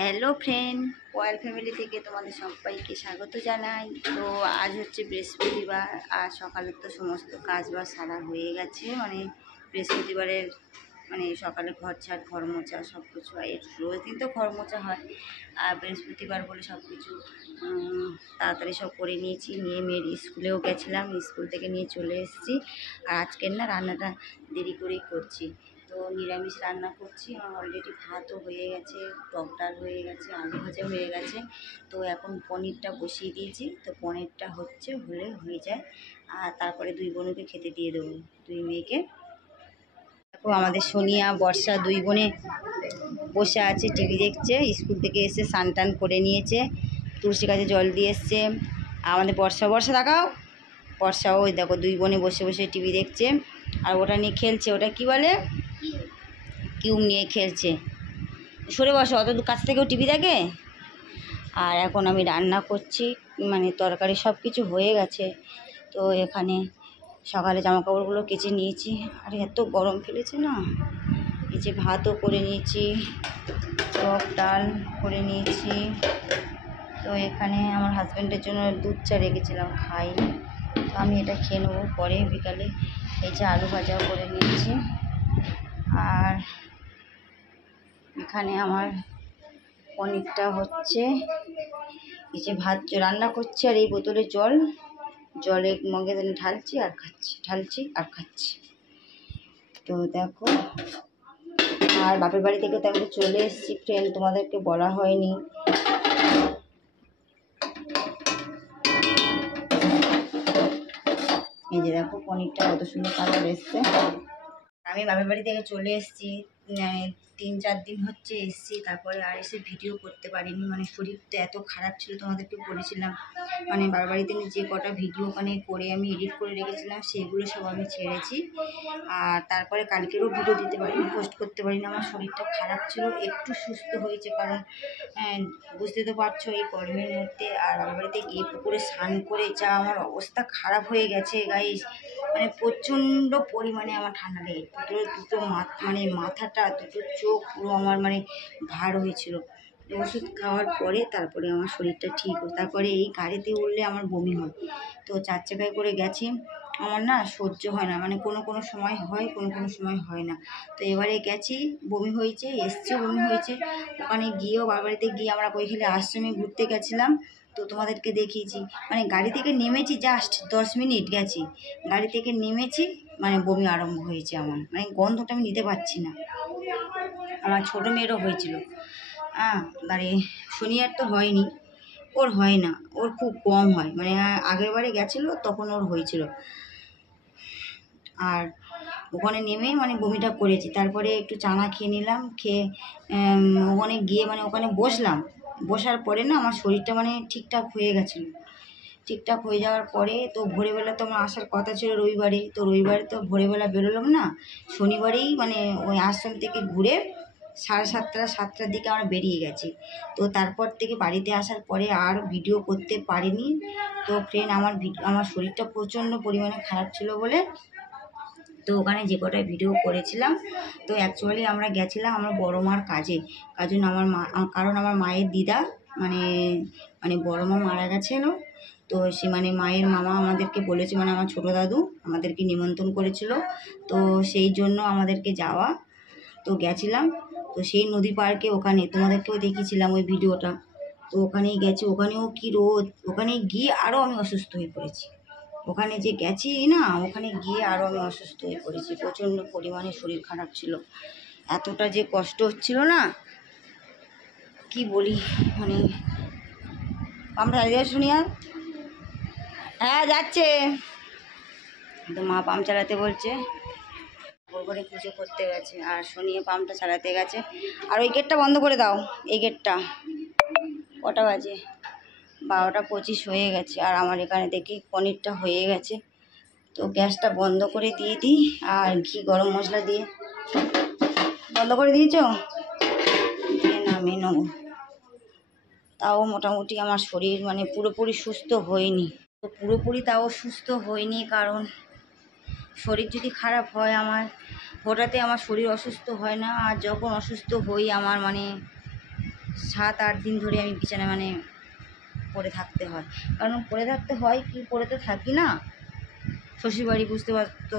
Hello friend, পয়েল family থেকে তোমাদের সবাইকে স্বাগত জানাই। তো আজ হচ্ছে বৃহস্পতিবার, আর সকালে তো সমস্ত কাজবাজ সারা হয়ে গেছে। বৃহস্পতিবারের সকালে ঘর ছাড়, ঘর মোছা সব কিছু। রোজ দিন তো ঘর মোছা হয়, আর বৃহস্পতিবার বলে সব কিছু তাড়াতাড়ি সব করে নিয়েছি। নিয়ে মেয়ের স্কুলেও গেছিলাম, স্কুল থেকে নিয়ে চলে এসেছি। আর আজকের না রান্নাটা দেরি করেই করছি। তো নিরামিষ রান্না করছি। আমার অলরেডি ভাতও হয়ে গেছে, টক ডাল হয়ে গেছে, আলু ভাজা হয়ে গেছে। তো এখন পনিরটা বসিয়ে দিয়েছি। তো পনিরটা হলে হয়ে যায়, আর তারপরে দুই বোনকে খেতে দিয়ে দেবো, দুই মেয়েকে। দেখো আমাদের সোনিয়া, বর্ষা দুই বোনে বসে আছে, টিভি দেখছে। স্কুল থেকে এসে স্নান টান করে নিয়েছে, তুলসী গাছে জল দিয়ে এসছে। আমাদের বর্ষা দেখাও। বর্ষা ওই দেখো দুই বোনে বসে বসে টিভি দেখছে, আর ওটা নিয়ে খেলছে। ওটা কি বলে? কিউব নিয়ে খেলছে। সরে বসো, অত কাছ থেকেও টিভি দেখে। আর এখন আমি রান্না করছি, তরকারি সব কিছু হয়ে গেছে। তো এখানে সকালে জামাকাপড়গুলো কেচে নিয়েছি। আর এত গরম ফেলেছে না, এই যে ভাতও করে নিয়েছি, টক ডাল করে নিয়েছি। তো এখানে আমার হাজব্যান্ডের জন্য দুধ চা রেখেছিলাম, খাইনি। তো আমি এটা খেয়ে নেবো পরে বিকালে। এই যে আলু ভাজাও করে নিয়েছি। আর এখানে আমার পনিরটা হচ্ছে, এই যে ভাত রান্না করছি, আর এই বোতলে জলে মগে ঢালছি আর খাচ্ছি। তো দেখো, আর বাপের বাড়ি থেকে তো আমি চলে এসেছি ফ্রেন্ড, তোমাদেরকে বলা হয়নি। এই যে দেখো পনিরটা কত সুন্দর কালার এসছে। আমি বাপের বাড়ি থেকে চলে এসেছি, 3-4 দিন হচ্ছে এসেছি। তারপরে আর এসে ভিডিও করতে পারিনি, শরীরটা এত খারাপ ছিল, তোমাদেরকে বলেছিলাম। বাবার বাড়িতে যে কটা ভিডিও করে আমি এডিট করে রেখেছিলাম, সেগুলো সব আমি ছেড়েছি। আর তারপরে কালকেরও ভিডিও দিতে পারিনি, পোস্ট করতে পারিনি। আমার শরীরটা খারাপ ছিল, একটু সুস্থ হয়েছে, কারণ বুঝতে তো পারছো এই গরমের মধ্যে। আর বাবার বাড়িতে গিয়ে পুকুরে স্নান করে যা আমার অবস্থা খারাপ হয়ে গেছে গাইস, প্রচণ্ড পরিমাণে আমার ঠান্ডা লেগে দুটো মাথাটা, দুটো চোখ পুরো আমার ভার হয়েছিল। ওষুধ খাওয়ার পরে তারপরে আমার শরীরটা ঠিক হয়। তারপরে এই গাড়িতে উঠলে আমার বমি হয়। তো 4 চাকায় করে গেছি, আমার না সহ্য হয় না, কোনো সময় হয়, কোনো সময় হয় না। তো এবারে গেছি, বমি হয়েছে, এসছেও বমি হয়েছে। ওখানে গিয়েও বাড়িতে গিয়ে আমরা কৈখালী আশ্রমে ঘুরতে গেছিলাম। তো তোমাদেরকে দেখিয়েছি, গাড়ি থেকে নেমেছি, জাস্ট 10 মিনিট গেছি, গাড়ি থেকে নেমেছি, বমি আরম্ভ হয়েছে আমার, গন্ধটা আমি নিতে পারছি না। আমার ছোটো মেয়েরও হয়েছিল, সোনিয়ার তো হয়নি, ওর হয় না, ওর খুব কম হয়, আগের বারে গেছিলো তখন ওর হয়েছিল। আর ওখানে নেমে বমিটা করেছি। তারপরে একটু চানা খেয়ে নিলাম, খেয়ে ওখানে গিয়ে ওখানে বসার পরে না আমার শরীরটা ঠিকঠাক হয়ে গেছিলো। ঠিকঠাক হয়ে যাওয়ার পরে তো ভোরবেলা তো আমার আসার কথা ছিল রবিবারে। তো রবিবারে তো ভোরবেলা বেরোলাম না, শনিবারেই ওই আশ্রম থেকে ঘুরে 7:30-7টার দিকে আমরা বেরিয়ে গেছি। তো তারপর থেকে বাড়িতে আসার পরে আর ভিডিও করতে পারিনি। তো ফ্রেন্ড, আমার শরীরটা প্রচণ্ড পরিমাণে খারাপ ছিল বলে তো ওখানে যে কটায় ভিডিও করেছিলাম। তো অ্যাকচুয়ালি আমরা গেছিলাম আমার বড় মার কাজে, কারণ আমার মায়ের দিদা বড় মা মারা গেছিলো। তো সে মায়ের মামা আমাদেরকে বলেছে, আমার ছোটো দাদু আমাদেরকে নিমন্ত্রণ করেছিল। তো সেই জন্য আমাদেরকে যাওয়া। তো গেছিলাম, তো সেই নদী পার্কে, ওখানে তোমাদেরকেও দেখিয়েছিলাম ওই ভিডিওটা। তো ওখানেই গেছি, ওখানেও কি রোদ, ওখানে গিয়ে আরও আমি অসুস্থ হয়ে পড়েছি। ওখানে যে গেছি না, ওখানে গিয়ে আরও আমি অসুস্থ হয়ে পড়েছি, প্রচণ্ড পরিমাণে শরীর খারাপ ছিল, এতটা যে কষ্ট হচ্ছিল না কি বলি। পাম্পটা চালিয়ে শুনিয়া, হ্যাঁ যাচ্ছে। তো মা পাম্প চালাতে বলছে, করে পুজো করতে গেছে, আর শুনিয়ে পাম্পটা চালাতে গেছে। আর ওই গেটটা বন্ধ করে দাও, এই গেটটা। কটা বাজে? 12টা 25 হয়ে গেছে। আর আমার এখানে দেখি পনিরটা হয়ে গেছে। তো গ্যাসটা বন্ধ করে দিয়ে দিই, আর ঘি গরম মশলা দিয়ে বন্ধ করে দিয়েছ, দিয়ে নামিয়ে নেবো। তাও মোটামুটি আমার শরীর পুরোপুরি সুস্থ হয়নি। তো পুরোপুরি তাও সুস্থ হয়নি, কারণ শরীর যদি খারাপ হয় আমার, হঠাৎই আমার শরীর অসুস্থ হয় না। আর যখন অসুস্থ হই আমার 7-8 দিন ধরে আমি বিছানায় মানে পড়ে থাকতে হয়। কারণ পড়ে থাকতে হয় কি, পড়ে তো থাকি না, শ্বশুরবাড়ি বুঝতে পারতো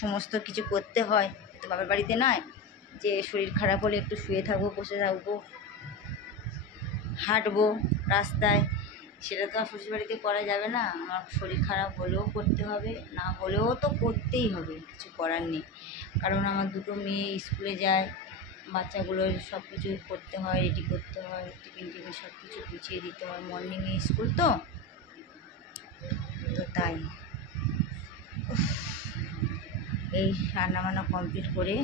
সমস্ত কিছু করতে হয়, তো বাবার বাড়িতে নয় যে শরীর খারাপ হলে একটু শুয়ে থাকবো, বসে থাকবো, হাঁটবো রাস্তায়, সেটা তো আর শ্বশুরবাড়িতে করা যাবে না। আমার শরীর খারাপ হলেও করতে হবে, না হলেও তো করতেই হবে, কিছু করার নেই। কারণ আমার দুটো মেয়ে স্কুলে যায়, বাচ্চাগুলোর সব কিছু করতে হয়, রেডি করতে হয়, টিফিন সব কিছু গুছিয়ে দিতে হয়, মর্নিংয়ে স্কুল তো তাই এই রান্নাবান্না কমপ্লিট করে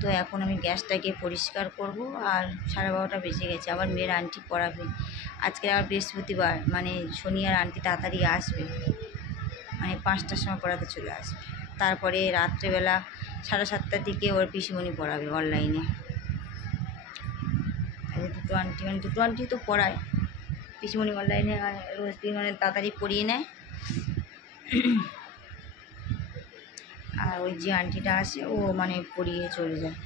তো এখন আমি গ্যাসটাকে পরিষ্কার করব। আর 12:30 বেজে গেছে, আবার মেয়ের আন্টি পড়াবে। আজকে আবার বৃহস্পতিবার, মানে শনি আর আন্টি তাড়াতাড়ি আসবে, মানে 5টার সময় পড়াতে চলে আসবে। তারপরে রাত্রেবেলা 7:30টার দিকে ওর পিসিমণি পড়াবে অনলাইনে। দুটো আন্টি তো পড়ায়, পিসিমণি অনলাইনে রোজ দিন মানে তাড়াতাড়ি পড়িয়ে নেয়। আর ওই যে আন্টিটা আসে ও মানে পড়িয়ে চলে যায়,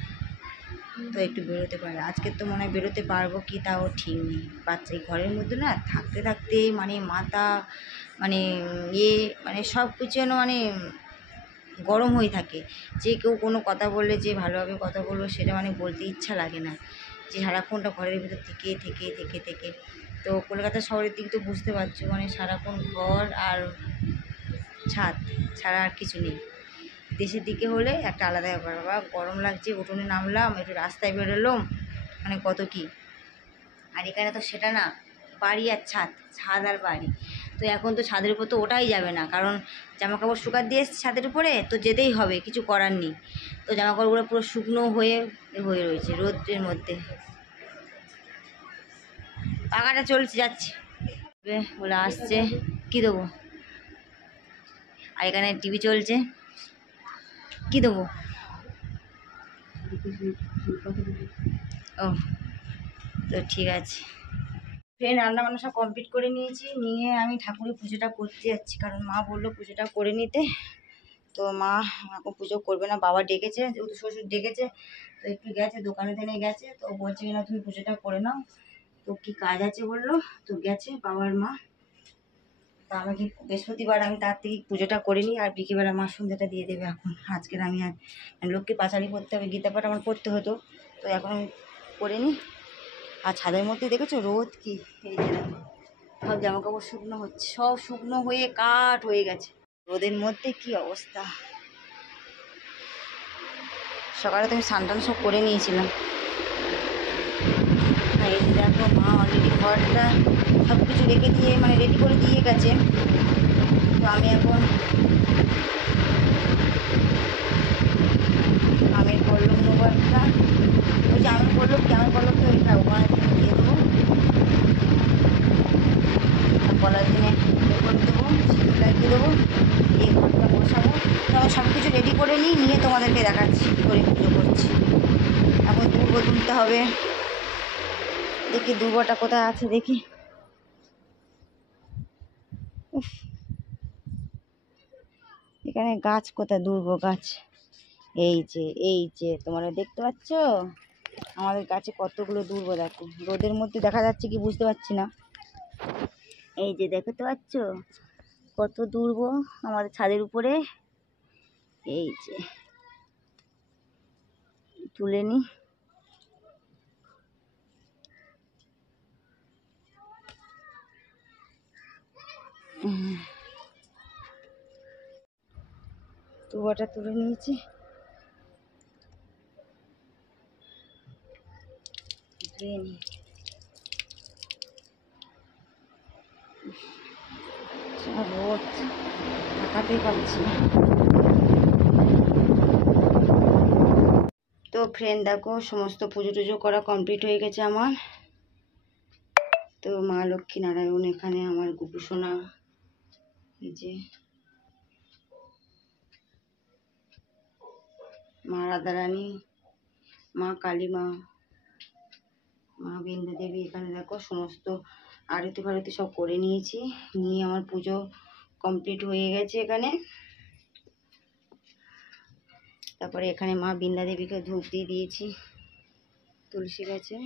তো একটু বেরোতে পারে। আজকে তো মনে হয় বেরোতে পারবো কি তাও ঠিক নেই। বাচ্চা এই ঘরের মধ্যে না থাকতে থাকতে মানে মাথা মানে মানে সব কিছু যেন মানে গরম হয়ে থাকে। যে কেউ কোনো কথা বললে যে ভালোভাবে কথা বলবো সেটা মানে বলতে ইচ্ছা লাগে না, যে সারাক্ষণটা ঘরের ভিতর থেকে থেকে থেকে থেকে। তো কলকাতা শহরের দিকে তো বুঝতে পারছো, মানে সারাক্ষণ ঘর আর ছাদ ছাড়া আর কিছু নেই। দেশের দিকে হলে একটা আলাদা ব্যাপার, বাবা গরম লাগছে, উঠোনে নামলাম, একটু রাস্তায় বেরোলাম, মানে কত কি। আর এখানে তো সেটা না, বাড়ি আর ছাদ, ছাদ আর বাড়ি। তো এখন তো ছাদের উপর তো ওঠাই যাবে না, কারণ জামাকাপড় শুকাত দিয়ে এসছি ছাদের উপরে, তো যেতেই হবে, কিছু করার নেই। তো জামাকাপড়গুলো পুরো শুকনো হয়ে হয়ে রয়েছে রোদ্রের মধ্যে। পাখাটা চলছে, যাচ্ছে বলে আসছে, কী দেবো। আর এখানে টিভি চলছে, কী দেবো। ও তো ঠিক আছে ফ্রেন্ড, রান্নাবান্না সব কমপ্লিট করে নিয়েছি, নিয়ে আমি ঠাকুরের পুজোটা করতে যাচ্ছি, কারণ মা বললো পুজোটা করে নিতে। তো মা এখন পুজো করবে না, বাবা ডেকেছে, যেহেতু শ্বশুর ডেকেছে, তো একটু গেছে দোকানে টেনে গেছে, তো বলছে কিনা তুমি পুজোটা করে নাও। তো কি কাজ আছে বললো, তো গেছে বাবার মা। তা আমাকে বৃহস্পতিবার আমি তার থেকে পুজোটা করে নিই, আর বিকেলবেলা মা সন্ধ্যাটা দিয়ে দেবে। এখন আজকের আমি আর লোককে পাঁচালি পড়তে হবে, গীতা পাঠ আমার পড়তে হতো, তো এখন আমি করে নিই। আর ছাদের মধ্যে দেখেছো রোদ কি, এই যে সব জামাকাপড় শুকনো হচ্ছে, সব শুকনো হয়ে কাঠ হয়ে গেছে রোদের মধ্যে, কি অবস্থা। সকালে তো আমি স্নান সব করে নিয়েছিলাম। আর এই দেখো মা অলরেডি ঘরটা সব কিছু রেখে দিয়ে মানে রেডি করে দিয়ে গেছে। তো আমি এখন আমের পল্লব নেবো একটা, ওই যে আমের পল্লব কি, আমের পল্লব তো ওইটা ওখানে দিয়ে দেবো, আর গলার দিনে করে দেবো, সিঁদুর লাগিয়ে দেবো, দিয়ে ঘরটা বসাবো। তো আমি সব কিছু রেডি করে নিয়ে তোমাদেরকে দেখাচ্ছি কী করে পুজো করছি। এখন দুর্ব তুলতে হবে, দেখি দুর্বটা কোথায় আছে দেখি। উফ, এখানে গাছ কোথায়, দুর্ব গাছ, এই যে তোমরা দেখতে পাচ্ছ আমাদের গাছে কতগুলো দুর্ব, দেখো রোদের মধ্যে দেখা যাচ্ছে কি বুঝতে পারছি না। এই যে দেখতে পাচ্ছ কত দুর্ব আমাদের ছাদের উপরে। এই যে তুলে নি, দুর্বটা তুলে নিয়েছি। রোদ তাকাতেই পারছি না। তো ফ্রেন্ড দেখো সমস্ত পুজো টুজো করা কমপ্লিট হয়ে গেছে আমার। তো মা লক্ষ্মী নারায়ণ এখানে, আমার গুপুসোনা, এই যে মা রাধারানী, মা কালী মা, মা বিন্দু দেবী, এখানে দেখো সমস্ত আরতি ফারতি সব করে নিয়েছি, নিয়ে আমার পুজো কমপ্লিট হয়ে গেছে এখানে। তারপরে এখানে মা বৃন্দা দেবীকে ধূপ দিয়ে দিয়েছি তুলসী গাছে,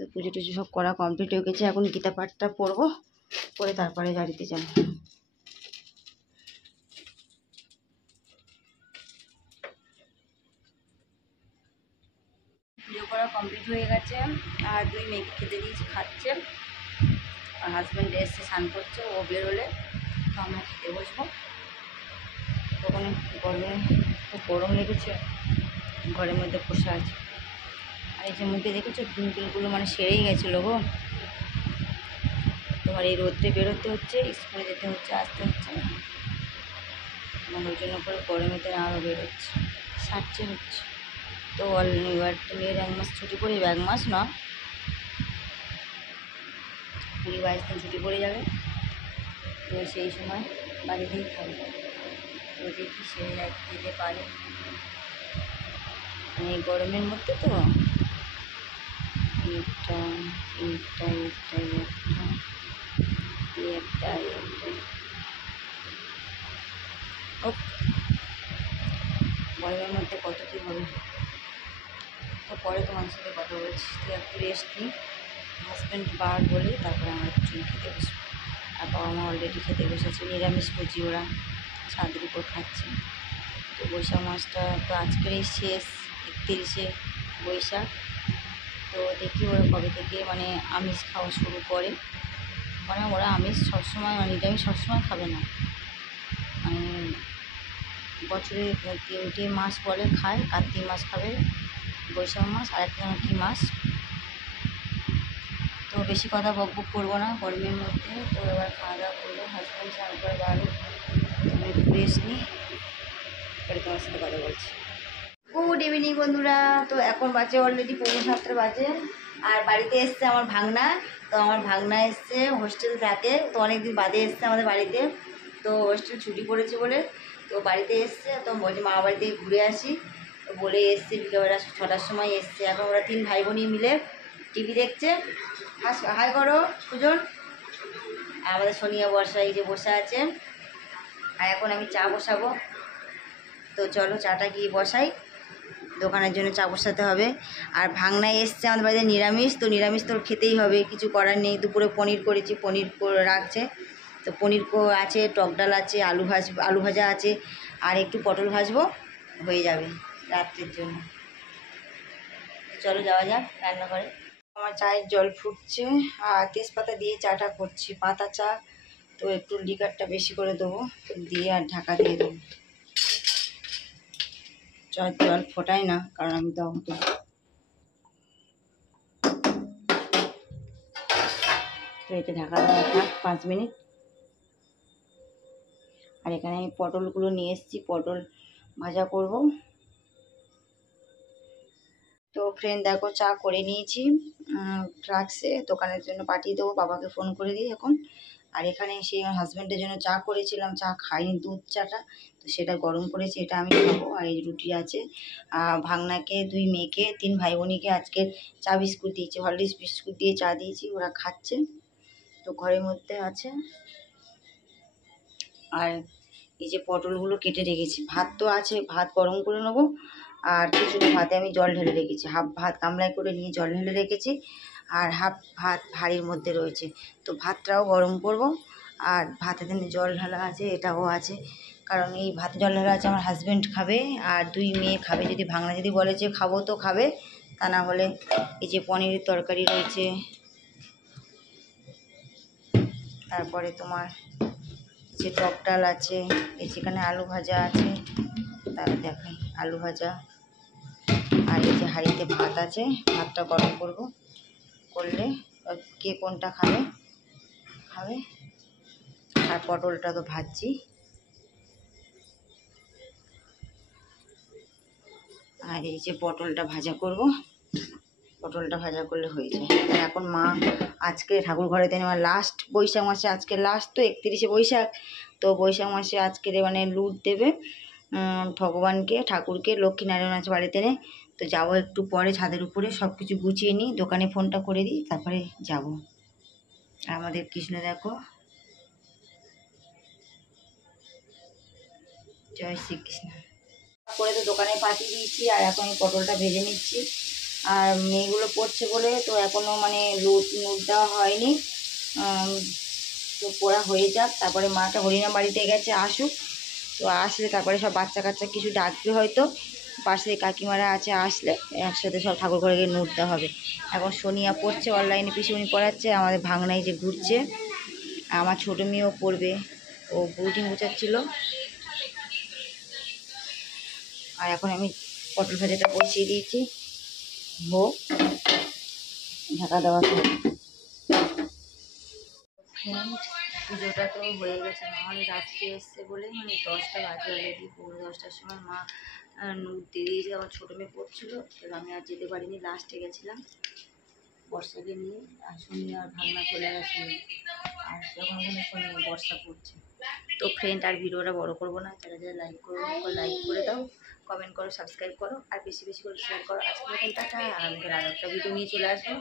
তো পুজো টুজো সব করা কমপ্লিট হয়ে গেছে, এখন গীতা পাঠটা পড়বো, পড়ে তারপরে গাড়িতে যাব। পুজো করা কমপ্লিট হয়ে গেছে, আর 2 মেয়েকে খেতে দিয়েছি, খাচ্ছে। আর হাজব্যান্ড এসে স্নান করছে, ও বেরোলে তো আমরা খেতে বসবো। ওখানে গরমে খুব গরম লেগেছে, ঘরের মধ্যে বসে আছে। আর এই যে মুখে দেখেছো পিম্পলগুলো মানে সেরেই গেছিলো গো। তোমার এই রোদ্রে বেরোতে হচ্ছে, স্কুলে যেতে হচ্ছে, আসতে হচ্ছে, এবং ওই জন্য করে গরমেতে আরও বেরোচ্ছে, সারছে হচ্ছে। তো এবার মেয়ের 1 মাস ছুটি পড়ে যাবে, 1 মাস না 20-22 দিন ছুটি পড়ে যাবে। তো সেই সময় বাড়িতেই থাকবো। তো দেখি সেরে যেতে পারে, এই গরমের মধ্যে তো একটা একটা একটা একটা একটা ও গরমের মধ্যে কত কী হবে। তো পরে তোমার সাথে কথা বলছি, তো একটু রেস্ট নিই, হাজব্যান্ড বার বলে তারপরে আমরা দুজন খেতে বসবো। আর বাবা মা অলরেডি খেতে বসেছে, নিরামিষ ভোজি, ওরা ছাদের উপর খাচ্ছে। তো বৈশাখ মাসটা তো আজকেরই শেষ, 31শে বৈশাখ। তো দেখি ওরা কবে থেকে মানে আমিষ খাওয়া শুরু করে। মানে ওরা আমিষ সবসময় মানে নিরামিষ সবসময় খাবে না, মানে বছরে 3টে মাস পরে খায়। কার্তিক মাস খাবে, বৈশাখ মাস, আর একটা কী মাস। তো বেশি কথা বকবক করবো না গরমের মধ্যে। তো এবার খাওয়া দাওয়া করলো, হাজব্যান্ড স্নান করে বাড়ো, আমি একটু রেস্ট নিই, পরে তোমার সাথে কথা বলছি। গুড ইভিনিং বন্ধুরা। তো এখন বাজে অলরেডি 6:45 বাজে, আর বাড়িতে এসছে আমার ভাগনা। তো আমার ভাগনা এসছে, হোস্টেল থাকে, তো অনেকদিন বাদে এসছে আমাদের বাড়িতে। তো হোস্টেল ছুটি পড়েছে বলে তো বাড়িতে এসছে। তো বলছি মা বাড়ি থেকে ঘুরে আসি, তো বলে এসছে বিকেলবেলা 6টার সময় এসছে। এখন ওরা 3 ভাই বোনই মিলে টিভি দেখছে। হাই করো সুজন। আর আমাদের সোনিয়া বর্ষা এই যে বসে আছে। আর এখন আমি চা বসাবো, তো চলো চাটা গিয়ে বসাই, দোকানের জন্য চা বসাতে হবে। আর ভাগনায় এসছে আমাদের বাড়িতে নিরামিষ, তো নিরামিষ তো খেতেই হবে, কিছু করার নেই। দুপুরে পনির করেছি, পনির রাখছে, তো পনির আছে, টক ডাল আছে, আলু ভাজা আছে, আর একটু পটল ভাজবো, হয়ে যাবে রাত্রের জন্য। চলো যাওয়া যাক রান্নাঘরে। আমার চায়ের জল ফুটছে, আর তেজপাতা দিয়ে চাটা করছি, পাতা চা। তো একটু লিকারটা বেশি করে দেবো, তো দিয়ে আর ঢাকা দিয়ে দেবো। জল ফোটাই না, কারণ আমি তো এতে ঢাকা দেওয়া থাক 5 মিনিট। আর এখানে আমি পটলগুলো নিয়ে এসেছি, পটল ভাজা করব। তো ফ্রেন্ড দেখো চা করে নিয়েছি, ফ্লাক্সে দোকানের জন্য পাঠিয়ে দেবো, বাবাকে ফোন করে দিই এখন। আর এখানে সেই আমার হাজব্যান্ডের জন্য চা করেছিলাম, চা খাইনি, দুধ চাটা, তো সেটা গরম করেছি, এটা আমি খাবো। আর এই রুটি আছে। ভাগনাকে, 2 মেয়েকে, 3 ভাই বোনিকে আজকে চা বিস্কুট দিয়েছি, হরলিক্স বিস্কুট দিয়ে চা দিয়েছি, ওরা খাচ্ছে। তো ঘরের মধ্যে আছে। আর এই যে পটলগুলো কেটে রেখেছি, ভাত তো আছে, ভাত গরম করে নেবো। আর কিছুটা ভাতে আমি জল ঢেলে রেখেছি, হাফ ভাত গামলায় করে নিয়ে জল ঢেলে রেখেছি, আর হাফ ভাত হাঁড়ির মধ্যে রয়েছে। তো ভাতটাও গরম করব। আর ভাতে দিনে জল ঢালা আছে, এটাও আছে, কারণ এই ভাতে জল ঢালা আছে, আমার হাজব্যান্ড খাবে আর 2 মেয়ে খাবে। যদি ভাগনা যদি বলে যে খাবো তো খাবে, তা না হলে এই যে পনিরের তরকারি রয়েছে, তারপরে তোমার যে টক ডাল আছে, এই যেখানে আলু ভাজা আছে, তাহলে দেখাই আলু ভাজা। আর এই যে হাঁড়িতে ভাত আছে, ভাতটা গরম করলে কে কোনটা খাবে। আর পটলটা তো ভাজছি। আর এই যে পটলটা ভাজা করব, পটলটা ভাজা করলে হয়ে যায়। এখন মা আজকে ঠাকুর ঘরে দেন, আমার লাস্ট বৈশাখ মাসে, আজকে লাস্ট তো 31শে বৈশাখ। তো বৈশাখ মাসে আজকের মানে লুট দেবে ভগবানকে, ঠাকুরকে, লক্ষ্মীনারায়ণ আছে বাড়িতে নেই। তো যাবো একটু পরে ছাদের উপরে, সব কিছু গুছিয়ে নিই, দোকানে ফোনটা করে দিই, তারপরে যাব। আর আমাদের কৃষ্ণ দেখো, জয় শ্রীকৃষ্ণ। করে তো দোকানে পাঠিয়ে দিয়েছি, আর এখন এই পটলটা ভেজে নিচ্ছি। আর মেয়েগুলো পড়ছে বলে তো এখনও মানে নোট দেওয়া হয়নি। তো পড়া হয়ে যাক, তারপরে মাটা হরিনাম বাড়িতে গেছে, আসুক। তো আসলে তারপরে সব বাচ্চা কাচ্চা কিছু ডাকবে হয়তো, পাশে কাকিমারা আছে, আসলে একসাথে সব ঠাকুর ঘরে গিয়ে নোট দেওয়া হবে। এখন সোনিয়া পড়ছে অনলাইনে, পিসিমণি পড়াচ্ছে, আমাদের ভাঙনাই যে ঘুরছে, আমার ছোটো মেয়েও পড়বে, ও বুটিং গুছাচ্ছিল। আর এখন আমি পটল ভাজাটা বসিয়ে দিয়েছি, হোক, ঢাকা দেওয়া থাক। পুজোটা তো হয়ে গেছে, মা মানে রাত্রে এসছে বলে মানে 10টা বাজে অলরেডি, 10:45টার সময় মা নোট দিয়ে দিয়েছে। আমার ছোটো মেয়ে পড়ছিলো, তো আমি আর যেতে পারিনি, লাস্টে গেছিলাম বর্ষাকে নিয়ে। আর শুনি আর ভাগনা চলে গেছিলো, আর যখন ওখানে শুনি বর্ষা পড়ছে। তো ফ্রেন্ড, আর ভিডিওটা বড় করবো না, যারা যারা লাইক করো লাইক করে দাও, কমেন্ট করো, সাবস্ক্রাইব করো, আর বেশি বেশি করে শেয়ার করো। আজকে মতন টাটা, আর আমাদের আর একটা ভিডিও নিয়ে চলে আসবো।